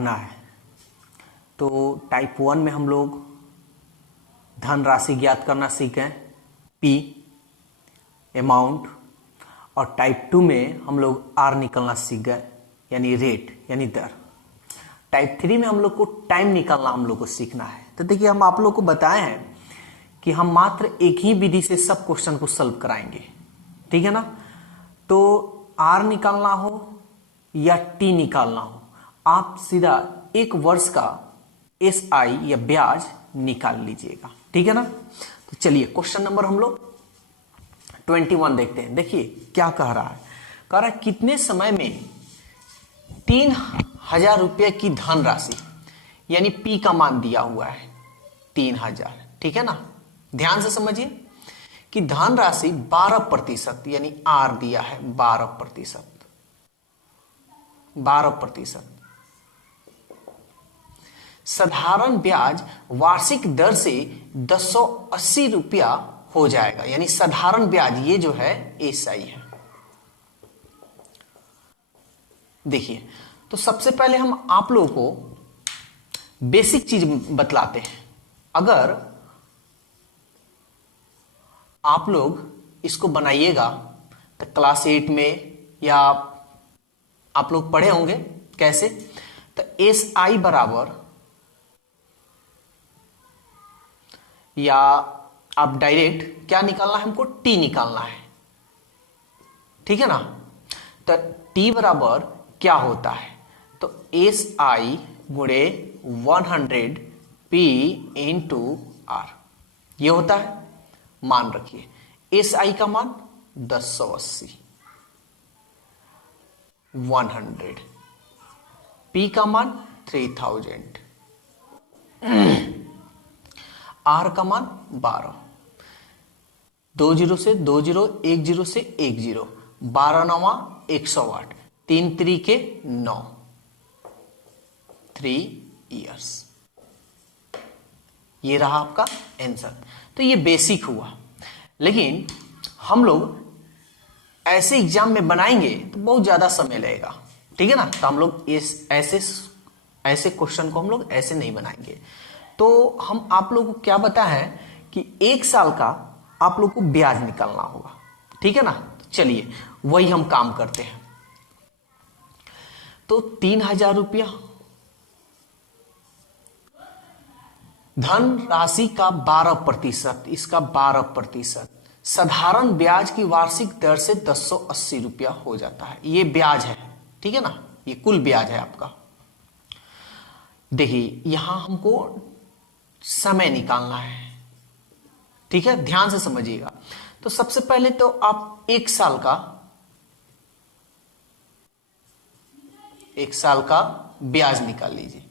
पढ़ना है। तो टाइप 1 में हम लोग धनराशि ज्ञात करना सीखें, पी अमाउंट, और टाइप 2 में हम लोग आर निकालना सीख गए, यानी रेट यानी दर। टाइप 3 में हम लोग को टाइम निकालना हम लोग को सीखना है। तो देखिए, हम आप लोग को बताए हैं कि हम मात्र एक ही विधि से सब क्वेश्चन को सॉल्व कराएंगे, ठीक है ना। तो आर निकालना हो या टी निकालना हो, आप सीधा एक वर्ष का SI या ब्याज निकाल लीजिएगा, ठीक है ना। तो चलिए क्वेश्चन नंबर हम लोग 21 देखते हैं। देखिए क्या कह रहा है, कह रहा है कितने समय में 3000 रुपये की धनराशि, यानी पी का मान दिया हुआ है 3000, ठीक है ना। ध्यान से समझिए कि धनराशि 12% यानी आर दिया है 12%, 12%। साधारण ब्याज वार्षिक दर से 1080 रुपया हो जाएगा, यानी साधारण ब्याज ये जो है SI है। देखिए, तो सबसे पहले हम आप लोगों को बेसिक चीज बतलाते हैं। अगर आप लोग इसको बनाइएगा तो क्लास 8 में या आप लोग पढ़े होंगे कैसे, तो SI बराबर, या आप डायरेक्ट क्या निकालना है, हमको T निकालना है, ठीक है ना। तो T बराबर क्या होता है, तो SI गुणे 100 P इंटू R, ये होता है। मान रखिए SI का मान 1080, 100, P का मान 3000, R का मान 12, 2 0 से 2 0, 1 0 से 1 0, 12 9 108, 3 3 के 9, 3 इयर्स। ये रहा आपका आंसर। तो ये बेसिक हुआ, लेकिन हम लोग ऐसे एग्जाम में बनाएंगे तो बहुत ज्यादा समय लगेगा, ठीक है ना। तो हम लोग इस ऐसे क्वेश्चन को हम लोग ऐसे नहीं बनाएंगे। तो हम आप लोगों को क्या बताएं कि 1 साल का आप लोग को ब्याज निकालना होगा, ठीक है ना। चलिए वही हम काम करते हैं। तो 3000 रुपया धन राशि का 12%, इसका 12%, साधारण ब्याज की वार्षिक दर से 1080 रुपया हो जाता है। ये ब्याज है, ठीक है ना, ये कुल ब्याज है आपका। देखिए यहां हमको समय निकालना है, ठीक है, ध्यान से समझिएगा। तो सबसे पहले तो आप 1 साल का ब्याज निकाल लीजिए।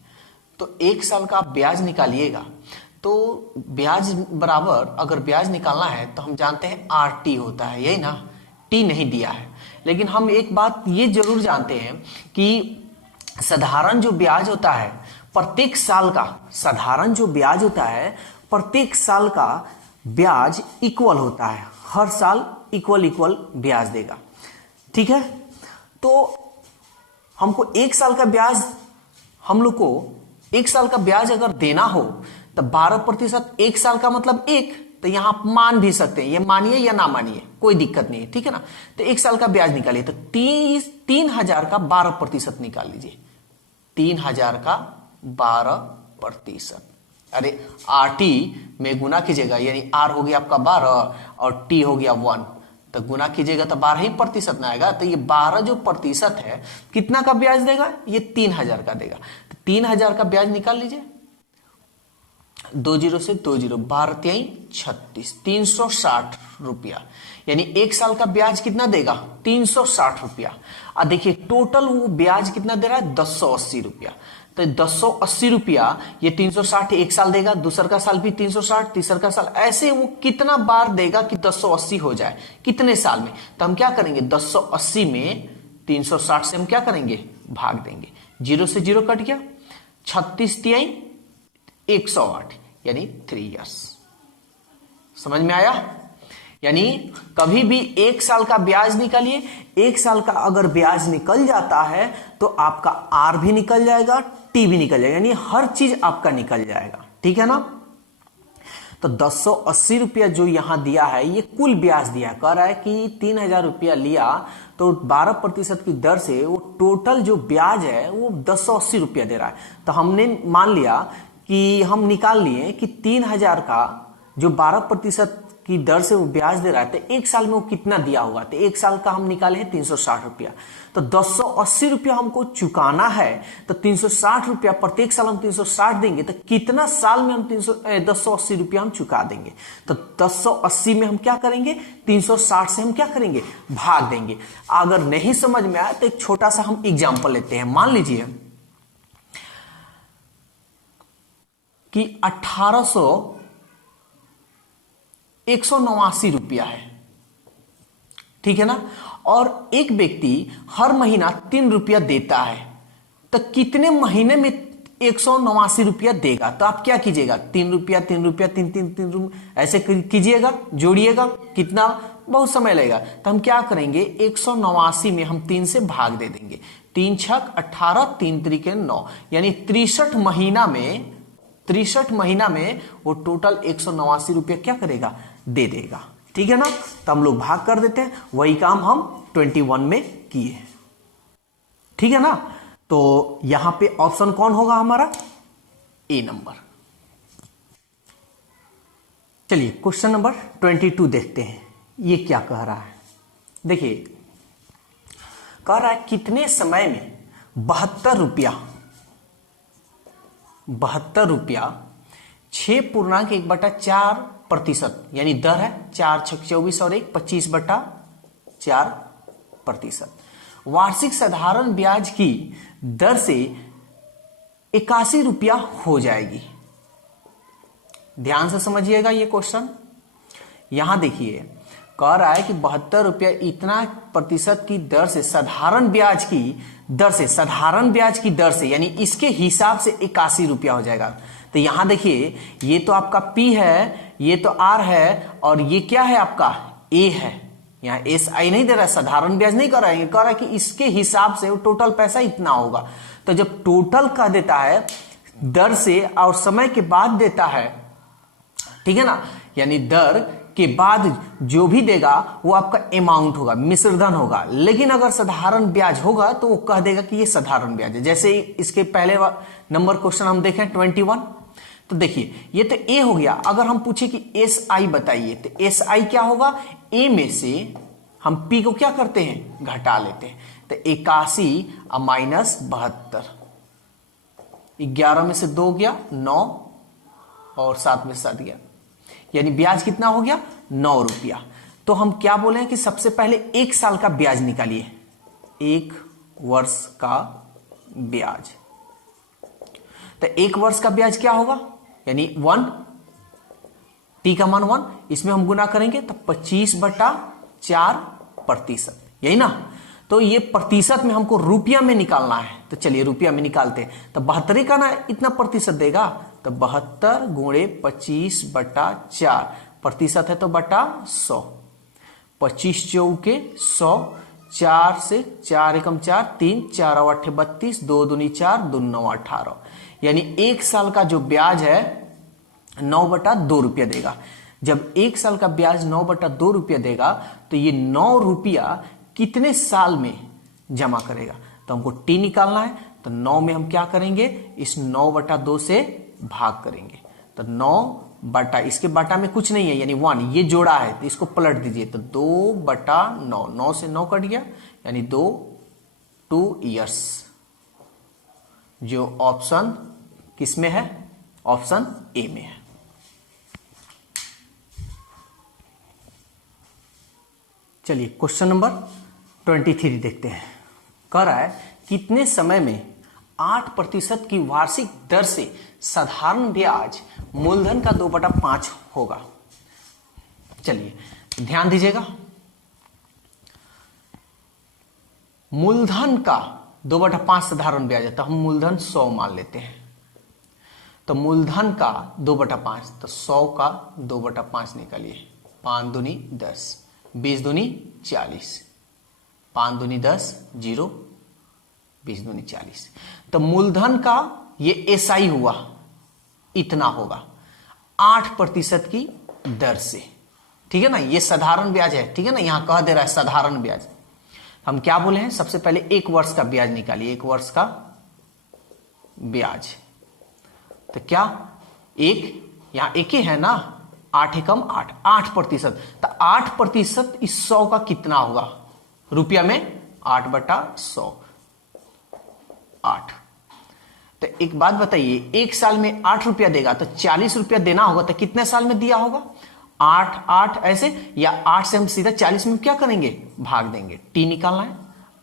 तो 1 साल का आप ब्याज निकालिएगा, तो ब्याज बराबर, अगर ब्याज निकालना है तो हम जानते हैं RT होता है, यही ना। T नहीं दिया है, लेकिन हम एक बात ये जरूर जानते हैं कि साधारण जो ब्याज होता है प्रत्येक साल का, साधारण जो ब्याज होता है प्रत्येक साल का ब्याज इक्वल होता है, हर साल इक्वल ब्याज देगा, ठीक है। तो हमको 1 साल का ब्याज, हम लोग को 1 साल का ब्याज अगर देना हो तो 12%, 1 साल का मतलब 1, तो यहां आप मान भी सकते हैं, ये मानिए या ना मानिए कोई दिक्कत नहीं है, ठीक है ना। तो 1 साल का ब्याज निकालिए, तो 3000 का 12% निकाल लीजिए, 3000 का 12%। अरे RT में गुना कीजिएगा, यानी R हो गया आपका 12 और T हो गया 1, तो गुना कीजिएगा तो 12 ही प्रतिशत ना आएगा। तो ये 12 जो प्रतिशत है कितना का ब्याज देगा, ये 3000 का देगा। तो 3000 का ब्याज निकाल लीजिए, 2 0 से 2 0, 12 3 36, 360 रुपया, यानी 1 साल का ब्याज कितना देगा, 360 रुपया। और देखिए टोटल वो ब्याज कितना दे रहा है, 1080 रुपया। तो 1080 रुपया, ये 360 1 साल देगा, दूसर का साल भी 360, तीसर का साल, ऐसे वो कितना बार देगा कि 1080 हो जाए, कितने साल में। तो हम क्या करेंगे, 1080 में 360 से हम क्या करेंगे, भाग देंगे, 0 से 0 कट गया, 36 3 108, यानी 3 इयर्स। समझ में आया। यानी कभी भी 1 साल का ब्याज निकालिए, 1 साल का अगर ब्याज निकल जाता है तो आपका R भी निकल जाएगा, T टी भी निकल जाएगा, यानी हर चीज आपका निकल जाएगा, ठीक है ना। तो 1080 रुपया जो यहां दिया है ये कुल ब्याज दिया, कह रहा है कि 3000 रुपया लिया तो 12% की दर से वो टोटल जो ब्याज है वो 1080 रुपया दे रहा है। तो हमने मान लिया कि हम निकाल लिए कि 3000 का जो 12% की दर से वो ब्याज दे रहा है, तो एक साल में वो कितना दिया होगा, तो एक साल का हम निकाले हैं 360 रुपया। तो 1080 रुपया हमको चुकाना है, तो 360 रुपया प्रत्येक साल हम 360 देंगे, तो कितना साल में हम 1080 रुपया हम चुका देंगे। तो 1080 में हम क्या करेंगे, 360 से हम क्या करेंगे, भाग देंगे। अगर नहीं समझ में आया तो एक छोटा सा हम एग्जाम्पल लेते हैं। मान लीजिए कि 1,89 रुपया है, ठीक है ना, और एक व्यक्ति हर महीना 3 रुपया देता है, तो कितने महीने में 189 रुपया देगा। तो आप क्या कीजिएगा, 3 रुपया 3 रुपया 3 रुपया ऐसे कीजिएगा, जोड़िएगा, कितना बहुत समय लगेगा। तो हम क्या करेंगे, 189 में हम 3 से भाग दे देंगे, 3 छक 18, 3 त्रिके 9, यानी 63 महीना में वो टोटल 189 रुपया क्या करेगा, दे देगा, ठीक है ना। तो हम लोग भाग कर देते हैं, वही काम हम 21 में किए, ठीक है ना। तो यहां पे ऑप्शन कौन होगा हमारा, ए नंबर। चलिए क्वेश्चन नंबर 22 देखते हैं, ये क्या कह रहा है। देखिए कह रहा है कितने समय में 72 रुपया 6.1/4% यानी दर है 4 छक 24 और 1 25/4%। वार्षिक साधारण ब्याज की दर से 81 रुपया हो जाएगी। ध्यान से समझिएगा ये क्वेश्चन। यहां देखिए कह रहा है कि 72 रुपया इतना प्रतिशत की दर से साधारण ब्याज की दर से यानी इसके हिसाब से 81 रुपया हो जाएगा। तो यहां देखिए ये तो आपका P है, ये तो R है, और ये क्या है आपका A है। यहाँ SI नहीं दे रहा है, साधारण ब्याज नहीं कर रहा है, कह रहा है कि इसके हिसाब से टोटल पैसा इतना होगा। तो जब टोटल कह देता है दर से और समय के बाद देता है, ठीक है ना, यानी दर के बाद जो भी देगा वो आपका अमाउंट होगा, मिश्रधन होगा। लेकिन अगर साधारण ब्याज होगा तो वो कह देगा कि ये साधारण ब्याज है। जैसे इसके पहले नंबर क्वेश्चन हम देखें 21, तो देखिए ये तो ए हो गया। अगर हम पूछे कि एस आई बताइए, तो एस आई क्या होगा, ए में से हम पी को क्या करते हैं, घटा लेते हैं। तो 81 माइनस 72, 11 में से 2 गया 9 और 7 में से 7 गया, यानी ब्याज कितना हो गया, 9 रुपया। तो हम क्या बोले कि सबसे पहले 1 साल का ब्याज निकालिए, 1 वर्ष का ब्याज। तो 1 वर्ष का ब्याज क्या होगा, यानी 1, टी का मान 1, इसमें हम गुना करेंगे तो 25/4%, यही ना। तो ये प्रतिशत में हमको रुपया में निकालना है, तो चलिए रुपया में निकालते हैं। तो 72 का ना इतना प्रतिशत देगा, तो 72 गुणे 25/4, प्रतिशत है तो बटा 100, 25 चौके 100, 4 से 4 एकम 4, 3 4 8 32, 2 दूनी 4, 2 9 18, यानी 1 साल का जो ब्याज है 9/2 रुपया देगा। जब 1 साल का ब्याज 9/2 रुपया देगा तो ये 9 रुपया कितने साल में जमा करेगा। तो हमको टी निकालना है, तो 9 में हम क्या करेंगे, इस 9/2 से भाग करेंगे। तो 9 इसके बाटा में कुछ नहीं है यानी 1, ये जोड़ा है तो इसको पलट दीजिए, तो 2/9, 9 से 9 कट गया यानी 2 ईयर्स। जो ऑप्शन किसमें है, ऑप्शन ए में है। चलिए क्वेश्चन नंबर 23 देखते हैं। कह रहा है कितने समय में 8% की वार्षिक दर से साधारण ब्याज मूलधन का 2/5 होगा। चलिए ध्यान दीजिएगा, मूलधन का 2/5 साधारण ब्याज है, तो हम मूलधन 100 मान लेते हैं। तो मूलधन का 2/5, तो 100 का 2/5 निकालिए, 5 दूनी 10, 20 दूनी 40, 5 दूनी 10, 0, 20 दूनी 40। तो मूलधन का ये एसआई हुआ, इतना होगा 8% की दर से। ठीक है ना, ये साधारण ब्याज है। ठीक है ना, यहां कह दे रहा है साधारण ब्याज। हम क्या बोले हैं, सबसे पहले 1 वर्ष का ब्याज निकालिए, 1 वर्ष का ब्याज। तो क्या यहां एक ही है ना, 8 एकम 8, 8%। तो 8% इस 100 का कितना होगा रुपया में, 8/100, 8। तो एक बात बताइए, 1 साल में 8 रुपया देगा तो 40 रुपया देना होगा, तो कितने साल में दिया होगा, 8 8 ऐसे, या 8 से हम सीधा 40 में क्या करेंगे, भाग देंगे, टी निकालना है,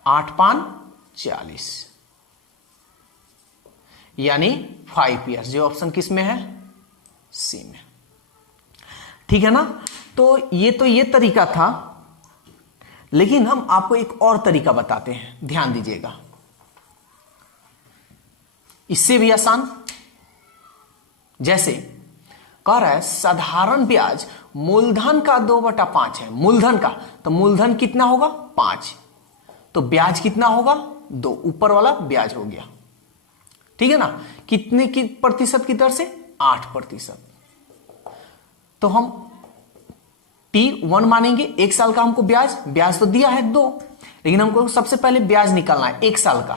8 5 40, यानी 5 ईयर्स। जो ऑप्शन किस में है, सी में। ठीक है ना, तो ये तरीका था, लेकिन हम आपको एक और तरीका बताते हैं, ध्यान दीजिएगा, इससे भी आसान। जैसे कह रहा है साधारण ब्याज मूलधन का 2/5 है, मूलधन का, तो मूलधन कितना होगा 5, तो ब्याज कितना होगा 2, ऊपर वाला ब्याज हो गया। ठीक है ना, कितने की प्रतिशत की दर से, 8%। तो हम T1 मानेंगे, 1 साल का हमको ब्याज तो दिया है 2, लेकिन हमको सबसे पहले ब्याज निकालना है 1 साल का।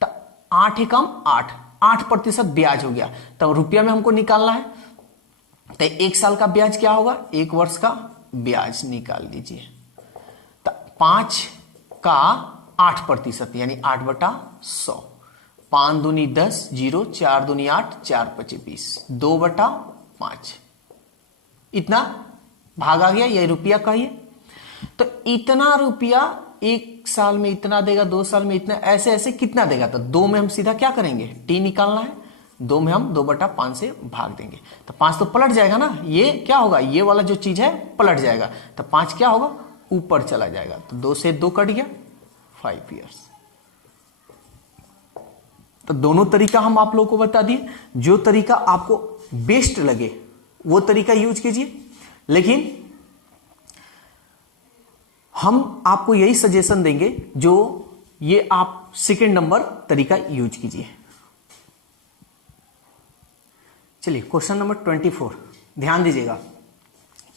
तो 8 एकम 8, 8% ब्याज हो गया, तो रुपया में हमको निकालना है। तो 1 साल का ब्याज क्या होगा, 1 वर्ष का ब्याज निकाल दीजिए। तो 5 का 8%, यानी 8/100, 5 दूनी 10, 0, 4 दूनी 8, 4 5 20, 2/5, इतना भाग आ गया, ये रुपया कहिए। तो इतना रुपया 1 साल में इतना देगा, 2 साल में इतना, ऐसे ऐसे कितना देगा, तो 2 में हम सीधा क्या करेंगे, टी निकालना है, 2 में हम 2/5 से भाग देंगे। तो 5 तो पलट जाएगा ना, ये क्या होगा, ये वाला जो चीज है पलट जाएगा, तो 5 क्या होगा, ऊपर चला जाएगा, तो 2 से 2 कट गया, 5 ईयर्स। तो दोनों तरीका हम आप लोगों को बता दिए, जो तरीका आपको बेस्ट लगे वो तरीका यूज कीजिए, लेकिन हम आपको यही सजेशन देंगे जो ये आप सेकेंड नंबर तरीका यूज कीजिए। चलिए क्वेश्चन नंबर 24, ध्यान दीजिएगा,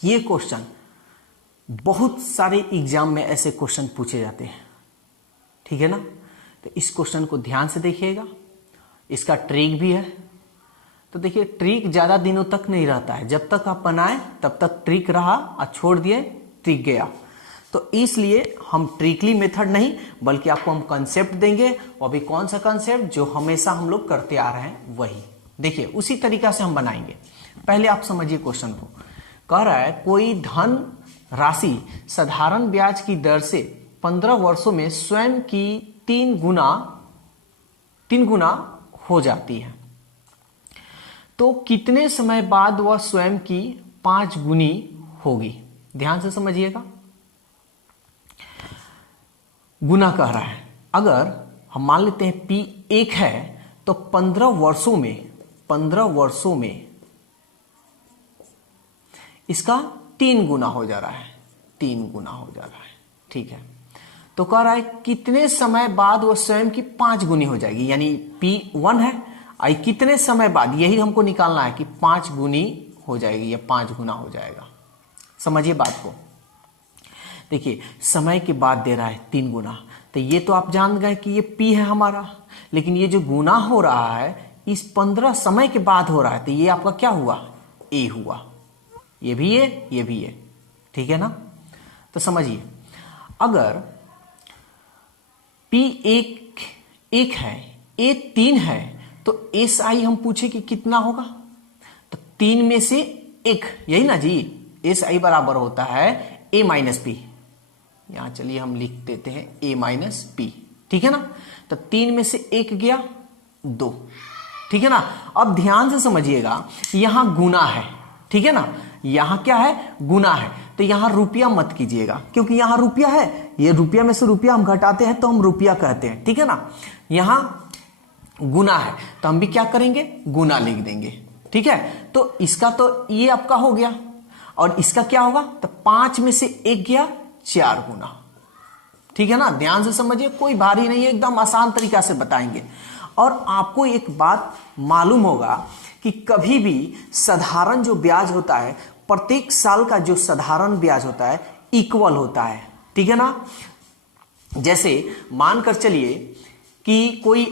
ये क्वेश्चन बहुत सारे एग्जाम में ऐसे क्वेश्चन पूछे जाते हैं। ठीक है ना, तो इस क्वेश्चन को ध्यान से देखिएगा, इसका ट्रिक भी है। तो देखिए, ट्रिक ज्यादा दिनों तक नहीं रहता है, जब तक आप बनाए तब तक ट्रिक रहा, और छोड़ दिए ट्रिक गया। तो इसलिए हम ट्रिकली मेथड नहीं, बल्कि आपको हम कंसेप्ट देंगे, और भी कौन सा कंसेप्ट, जो हमेशा हम लोग करते आ रहे हैं वही। देखिए उसी तरीका से हम बनाएंगे। पहले आप समझिए क्वेश्चन को, कह रहा है कोई धन राशि साधारण ब्याज की दर से 15 वर्षों में स्वयं की 3 गुना हो जाती है, तो कितने समय बाद वह स्वयं की 5 गुनी होगी। ध्यान से समझिएगा, गुना कह रहा है। अगर हम मान लेते हैं P 1 है, तो 15 वर्षों में इसका 3 गुना हो जा रहा है, 3 गुना हो जा रहा है। ठीक है, तो कह रहा है कितने समय बाद वो स्वयं की 5 गुनी हो जाएगी, यानी P1 है, आई कितने समय बाद, यही हमको निकालना है कि 5 गुनी हो जाएगी या 5 गुना हो जाएगा। समझिए बात को, देखिए समय के बाद दे रहा है 3 गुना, तो ये तो आप जान गए कि ये P है हमारा, लेकिन ये जो गुना हो रहा है इस 15 समय के बाद हो रहा है, तो ये आपका क्या हुआ, A हुआ, ये भी ये। ठीक है ना, तो समझिए, अगर P 1 है, A 3 है, तो SI हम पूछे कि कितना होगा, तो 3 में से 1, यही ना जी, SI बराबर होता है A माइनस P। यहां चलिए हम लिख देते हैं A माइनस P। ठीक है ना, तो 3 में से 1 गया 2। ठीक है ना, अब ध्यान से समझिएगा, यहां गुना है। ठीक है ना, यहां क्या है, गुना है, तो यहां रुपया मत कीजिएगा, क्योंकि यहां रुपया है, ये रुपया में से रुपया हम घटाते हैं तो हम रुपया कहते हैं। ठीक है ना, यहां गुना है तो हम भी क्या करेंगे, गुना लिख देंगे। ठीक है, तो इसका तो ये आपका हो गया, और इसका क्या होगा, तो 5 में से 1 गया 4 गुना। ठीक है ना, ध्यान से समझिए, कोई भारी नहीं है, एकदम आसान तरीका से बताएंगे। और आपको एक बात मालूम होगा कि कभी भी साधारण जो ब्याज होता है, प्रत्येक साल का जो साधारण ब्याज होता है इक्वल होता है, ठीक है ना। जैसे मानकर चलिए कि कोई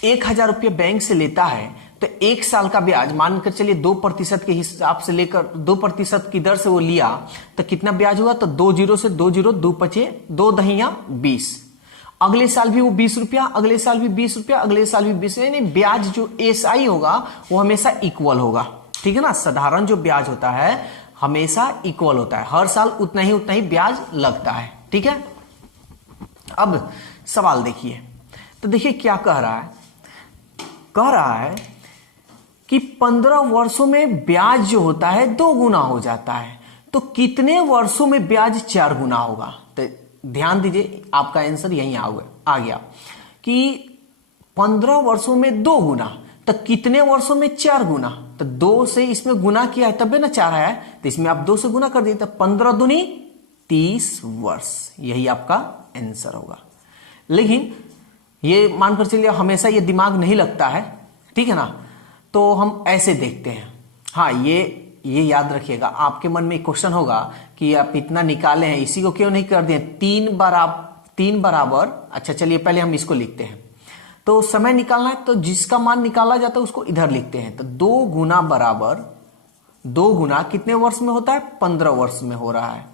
1,000 रुपये बैंक से लेता है, तो एक साल का ब्याज मानकर चलिए 2% के हिसाब से लेकर 2% की दर से वो लिया, तो कितना ब्याज हुआ, तो 2 जीरो से 2 जीरो 2 पचे 2 दहिया 20। अगले साल भी वो 20 रुपया, अगले साल भी 20 रुपया, अगले साल भी 20। यानी ब्याज जो एसआई होगा वो हमेशा इक्वल होगा, ठीक है ना। साधारण जो ब्याज होता है हमेशा इक्वल होता है, हर साल उतना ही ब्याज लगता है, ठीक है। अब सवाल देखिए, तो देखिए क्या कह रहा है कि 15 वर्षों में ब्याज जो होता है 2 गुना हो जाता है, तो कितने वर्षों में ब्याज 4 गुना होगा। तो ध्यान दीजिए, आपका आंसर यहीं आ गया कि 15 वर्षों में 2 गुना, तो कितने वर्षों में 4 गुना। तो 2 से इसमें गुना किया है तब ना 4 आया है, तो इसमें आप 2 से गुना कर दिए, तो 15 दूनी 30 वर्ष, यही आपका आंसर होगा। लेकिन ये मानकर चलिए हमेशा ये दिमाग नहीं लगता है, ठीक है ना, तो हम ऐसे देखते हैं। हाँ, ये याद रखिएगा, आपके मन में क्वेश्चन होगा कि आप इतना निकाले हैं, इसी को क्यों नहीं कर दिए 3 बराबर। अच्छा चलिए पहले हम इसको लिखते हैं, तो समय निकालना है तो जिसका मान निकाला जाता है उसको इधर लिखते हैं। तो 2 गुना बराबर 2 गुना कितने वर्ष में होता है, 15 वर्ष में हो रहा है।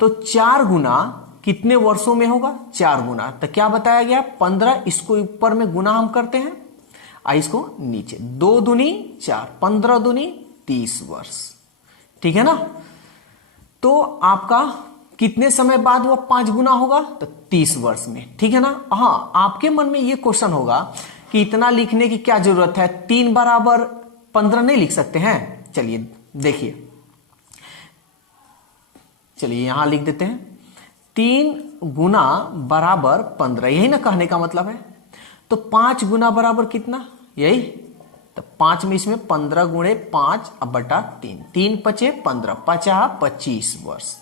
तो 4 गुना कितने वर्षों में होगा, 4 गुना। तो क्या बताया गया, 15, इसको ऊपर में गुना हम करते हैं, इसको नीचे, 2 दूनी 4, 15 दूनी 30 वर्ष, ठीक है ना। तो आपका कितने समय बाद वो 5 गुना होगा, तो 30 वर्ष में, ठीक है ना। हाँ, आपके मन में ये क्वेश्चन होगा कि इतना लिखने की क्या जरूरत है, 3 बराबर 15 नहीं लिख सकते हैं। चलिए देखिए, चलिए यहां लिख देते हैं, 3 गुना बराबर 15, यही ना कहने का मतलब है। तो 5 गुना बराबर कितना, यही, तो 5 में इसमें 15 गुणे 5 अब बटा 3, 3 पचे 15, 25 वर्ष।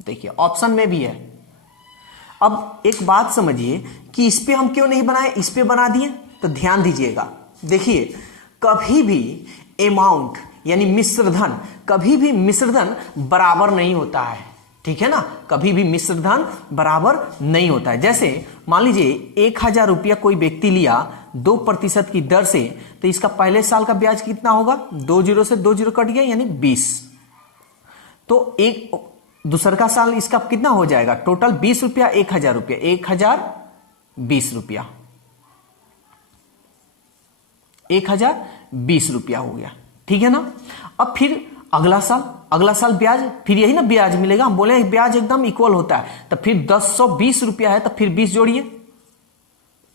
देखिए ऑप्शन में भी है। अब एक बात समझिए कि इस पे हम क्यों नहीं बनाए, इस पे बना दिए। तो ध्यान दीजिएगा, देखिए कभी भी अमाउंट यानी मिश्रधन, कभी भी मिश्रधन बराबर नहीं होता है, ठीक है ना। कभी भी मिश्रधन बराबर नहीं होता है। जैसे मान लीजिए 1,000 रुपया कोई व्यक्ति लिया 2% की दर से, तो इसका पहले साल का ब्याज कितना होगा, 2 जीरो से 2 जीरो कट गया यानी 20। तो एक दूसरा का साल इसका कितना हो जाएगा, टोटल 20 रुपया 1,000 रुपया, 1,020 रुपया, 1,020 रुपया हो गया, ठीक है ना। अब फिर अगला साल ब्याज, फिर यही ना ब्याज मिलेगा, हम बोले ब्याज एकदम इक्वल होता है। तो फिर 1020 रुपया है, तो फिर 20 जोड़िए,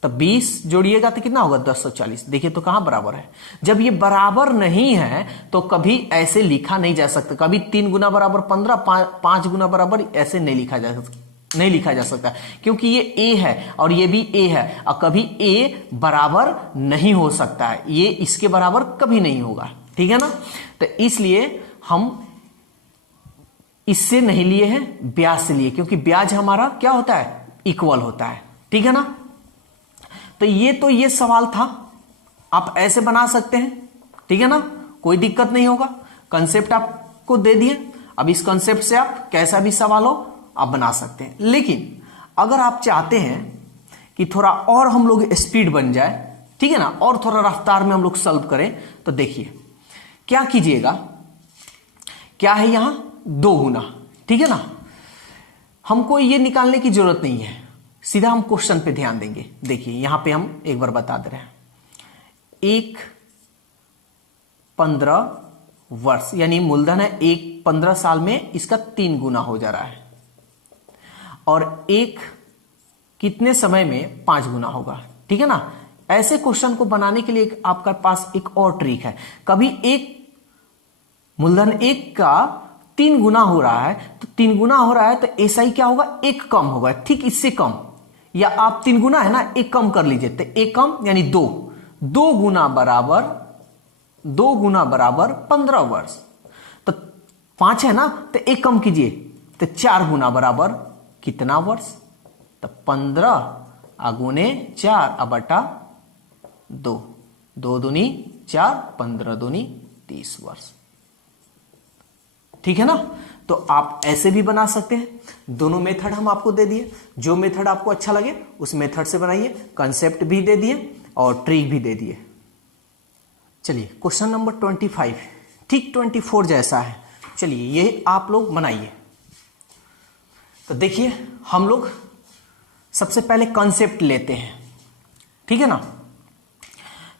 तो 20 जोड़िएगा तो कितना होगा, 1040। देखिए तो कहां बराबर है। जब ये बराबर नहीं है तो कभी ऐसे लिखा नहीं जा सकता, कभी 3 गुना बराबर 15, 5 गुना बराबर, ऐसे नहीं लिखा जा सकता, क्योंकि ये ए है और ये भी ए है, और कभी ए बराबर नहीं हो सकता है, ये इसके बराबर कभी नहीं होगा, ठीक है ना। तो इसलिए हम इससे नहीं लिए हैं, ब्याज से लिए, क्योंकि ब्याज हमारा क्या होता है, इक्वल होता है, ठीक है ना। तो ये सवाल था, आप ऐसे बना सकते हैं, ठीक है ना, कोई दिक्कत नहीं होगा। कंसेप्ट आपको दे दिए, अब इस कंसेप्ट से आप कैसा भी सवाल हो आप बना सकते हैं। लेकिन अगर आप चाहते हैं कि थोड़ा और हम लोग स्पीड बन जाए, ठीक है ना, और थोड़ा रफ्तार में हम लोग सॉल्व करें, तो देखिए क्या कीजिएगा, क्या है यहां 2 गुना, ठीक है ना। हमको ये निकालने की जरूरत नहीं है, सीधा हम क्वेश्चन पे ध्यान देंगे। देखिए यहां पे हम एक बार बता दे रहे हैं, 1 15 वर्ष यानी मूलधन है 1, 15 साल में इसका 3 गुना हो जा रहा है, और 1 कितने समय में 5 गुना होगा, ठीक है ना। ऐसे क्वेश्चन को बनाने के लिए आपका पास एक और ट्रिक है। कभी एक मूलधन 1 का 3 गुना हो रहा है, तो 3 गुना हो रहा है तो ऐसा ही क्या होगा, 1 कम होगा, ठीक इससे कम, या आप 3 गुना है ना 1 कम कर लीजिए, तो 1 कम यानी 2, 2 गुना बराबर 15 वर्ष। तो 5 है ना, तो 1 कम कीजिए, तो 4 गुना बराबर कितना वर्ष, तो 15 गुने 4 बटा 2, 2 दूनी 4, 15 दूनी 30 वर्ष। ठीक है ना। तो आप ऐसे भी बना सकते हैं। दोनों मेथड हम आपको दे दिए, जो मेथड आपको अच्छा लगे उस मेथड से बनाइए। कंसेप्ट भी दे दिए और ट्रिक भी दे दिए। चलिए क्वेश्चन नंबर 25 ठीक 24 जैसा है। चलिए ये आप लोग बनाइए। तो देखिए हम लोग सबसे पहले कंसेप्ट लेते हैं, ठीक है ना।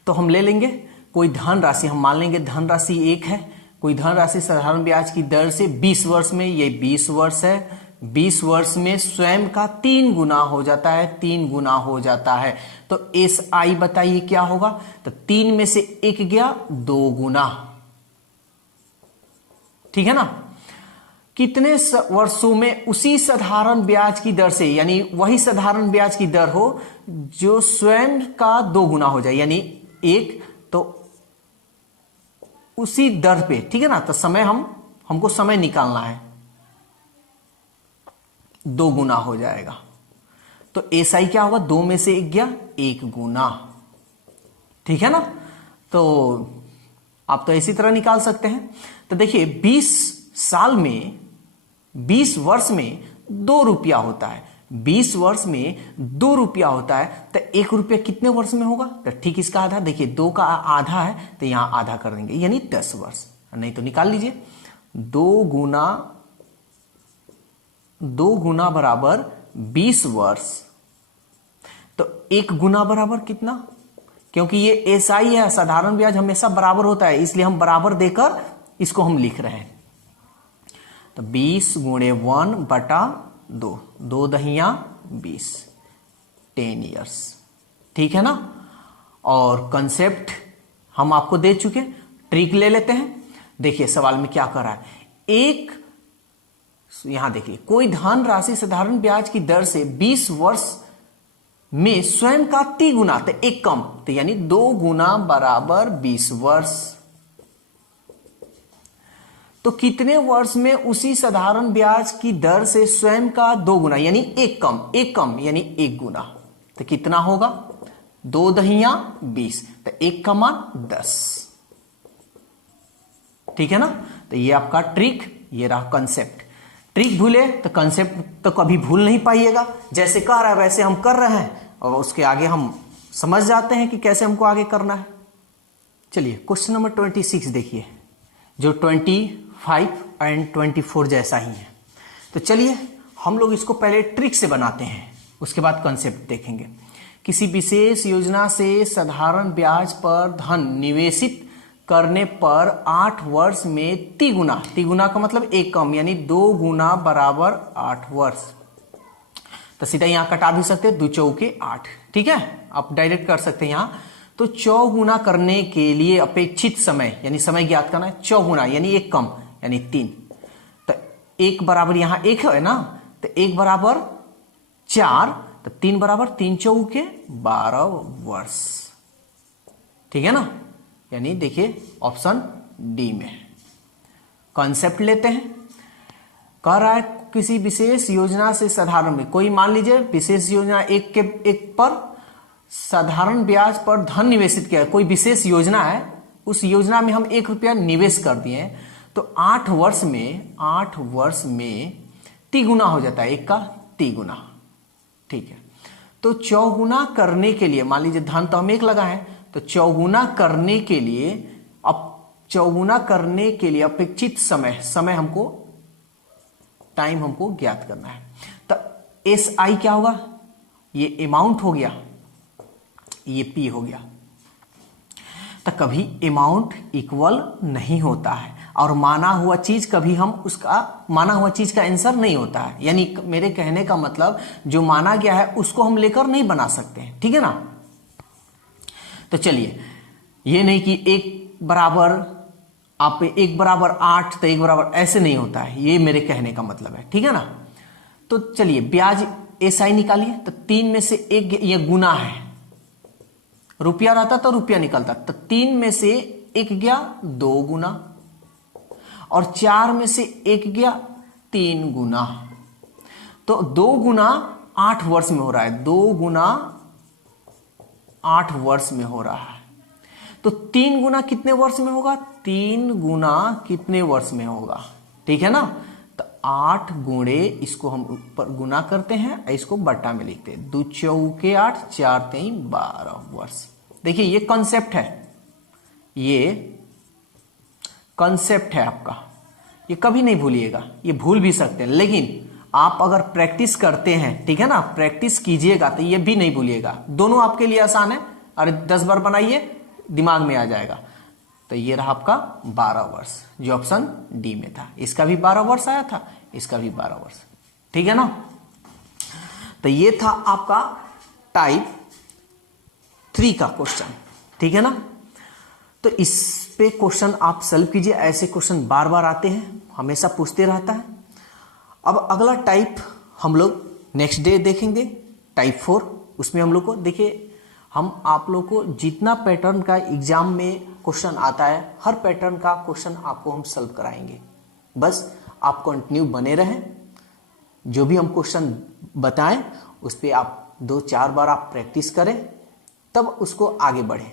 तो हम ले लेंगे कोई धनराशि, हम मान लेंगे धनराशि 1 है। कोई धनराशि साधारण ब्याज की दर से 20 वर्ष में, ये 20 वर्ष है, 20 वर्ष में स्वयं का 3 गुना हो जाता है, 3 गुना हो जाता है। तो SI बताइए क्या होगा। तो 3 में से 1 गया 2 गुना, ठीक है ना। कितने वर्षों में उसी साधारण ब्याज की दर से, यानी वही साधारण ब्याज की दर हो जो स्वयं का 2 गुना हो जाए, यानी 1 तो उसी दर पे, ठीक है ना। तो समय हमको समय निकालना है, 2 गुना हो जाएगा। तो SI क्या होगा, 2 में से 1 गया 1 गुना, ठीक है ना। तो आप तो इसी तरह निकाल सकते हैं। तो देखिए 20 साल में, 20 वर्ष में 2 रुपया होता है, 20 वर्ष में 2 रुपया होता है। तो 1 रुपया कितने वर्ष में होगा। तो ठीक इसका आधा, देखिए 2 का आधा है तो यहां आधा कर देंगे, यानी 10 वर्ष। नहीं तो निकाल लीजिए, 2 गुना बराबर 20 वर्ष। तो 1 गुना बराबर कितना, क्योंकि ये SI है, साधारण ब्याज हमेशा बराबर होता है, इसलिए हम बराबर देकर इसको हम लिख रहे हैं। तो 20 गुणे 1 बटा 2, 2 दहिया 20, 10 ईयर्स, ठीक है ना। और कंसेप्ट हम आपको दे चुके, ट्रिक ले लेते हैं। देखिए सवाल में क्या कर रहा है, यहां देखिए कोई धन राशि साधारण ब्याज की दर से 20 वर्ष में स्वयं का 3 गुना, तो 1 कम, तो यानी 2 गुना बराबर 20 वर्ष। तो कितने वर्ष में उसी साधारण ब्याज की दर से स्वयं का 2 गुना, यानी 1 कम, 1 कम यानी 1 गुना, तो कितना होगा, 2 दहिया 20, तो 1 का मान 10, ठीक है ना। तो ये आपका ट्रिक, ये रहा कंसेप्ट। ट्रिक भूले तो कंसेप्ट तो कभी भूल नहीं पाइएगा। जैसे कह रहा है वैसे हम कर रहे हैं, और उसके आगे हम समझ जाते हैं कि कैसे हमको आगे करना है। चलिए क्वेश्चन नंबर 26 देखिए, जो 25 एंड 24 जैसा ही है। तो चलिए हम लोग इसको पहले ट्रिक से बनाते हैं, उसके बाद कंसेप्ट देखेंगे। किसी विशेष योजना से साधारण ब्याज पर धन निवेशित करने पर 8 वर्ष में 3 गुना, 3 गुना का मतलब 1 कम, यानी 2 गुना बराबर 8 वर्ष। तो सीधा यहां कटा भी सकते हैं, 2 चौके 8, ठीक है, आप डायरेक्ट कर सकते हैं यहां। तो 4 गुना करने के लिए अपेक्षित समय, यानी समय ज्ञात करना है, 4 गुना यानी 1 कम यानी 3। तो 1 बराबर यहां 1 है ना, तो 1 बराबर 4, तो 3 बराबर 3 चौके 12 वर्ष, ठीक है ना। यानी देखिए ऑप्शन डी में। कॉन्सेप्ट लेते हैं, कह रहा है किसी विशेष योजना से साधारण में, कोई मान लीजिए विशेष योजना एक पर साधारण ब्याज पर धन निवेशित किया है, कोई विशेष योजना है, उस योजना में हम 1 रुपया निवेश कर दिए, तो 8 वर्ष में 3 गुना हो जाता है, 1 का 3 गुना, ठीक है। तो 4 गुना करने के लिए, मान लीजिए धन तो हम 1 लगा है, तो 4 गुना करने के लिए, अब 4 गुना करने के लिए अपेक्षित समय हमको, टाइम हमको ज्ञात करना है। तो SI क्या होगा, ये अमाउंट हो गया, ये P हो गया। तो कभी अमाउंट इक्वल नहीं होता है, और माना हुआ चीज कभी हम उसका, माना हुआ चीज का आंसर नहीं होता है। यानी मेरे कहने का मतलब जो माना गया है उसको हम लेकर नहीं बना सकते हैं, ठीक है ना। तो चलिए, ये नहीं कि 1 बराबर, आप 1 बराबर 8 तो 1 बराबर, ऐसे नहीं होता है, ये मेरे कहने का मतलब है, ठीक है ना। तो चलिए ब्याज SI निकालिए। तो 3 में से 1, ये गुना है, रुपया रहता तो रुपया निकलता, तो 3 में से 1 गया 2 गुना, और 4 में से 1 गया 3 गुना। तो 2 गुना 8 वर्ष में हो रहा है, 2 गुना 8 वर्ष में हो रहा है। तो 3 गुना कितने वर्ष में होगा? 3 गुना कितने वर्ष में होगा? ठीक है ना। तो 8 गुणे, इसको हम ऊपर गुना करते हैं, इसको बट्टा में लिखते हैं। 2 चौके 8, 4 3 12 वर्ष। देखिए ये कॉन्सेप्ट है, ये कॉन्सेप्ट है आपका, ये कभी नहीं भूलिएगा। ये भूल भी सकते हैं, लेकिन आप अगर प्रैक्टिस करते हैं, ठीक है ना, प्रैक्टिस कीजिएगा तो ये भी नहीं भूलिएगा। दोनों आपके लिए आसान है, अरे 10 बार बनाइए, दिमाग में आ जाएगा। तो ये रहा आपका 12 वर्ष, जो ऑप्शन डी में था। इसका भी 12 वर्ष आया था, इसका भी 12 वर्ष, ठीक है ना। तो ये था आपका टाइप 3 का क्वेश्चन, ठीक है ना। तो इस पे क्वेश्चन आप सॉल्व कीजिए, ऐसे क्वेश्चन बार बार आते हैं, हमेशा पूछते रहता है। अब अगला टाइप हम लोग नेक्स्ट डे देखेंगे, टाइप 4। उसमें हम लोग को देखिए, हम आप लोग को जितना पैटर्न का एग्जाम में क्वेश्चन आता है, हर पैटर्न का क्वेश्चन आपको हम सॉल्व कराएंगे। बस आप कंटिन्यू बने रहें, जो भी हम क्वेश्चन बताएं उस पर आप 2-4 बार आप प्रैक्टिस करें, तब उसको आगे बढ़ें।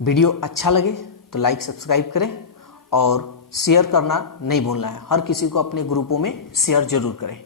वीडियो अच्छा लगे तो लाइक सब्सक्राइब करें और शेयर करना नहीं भूलना है। हर किसी को अपने ग्रुपों में शेयर जरूर करें।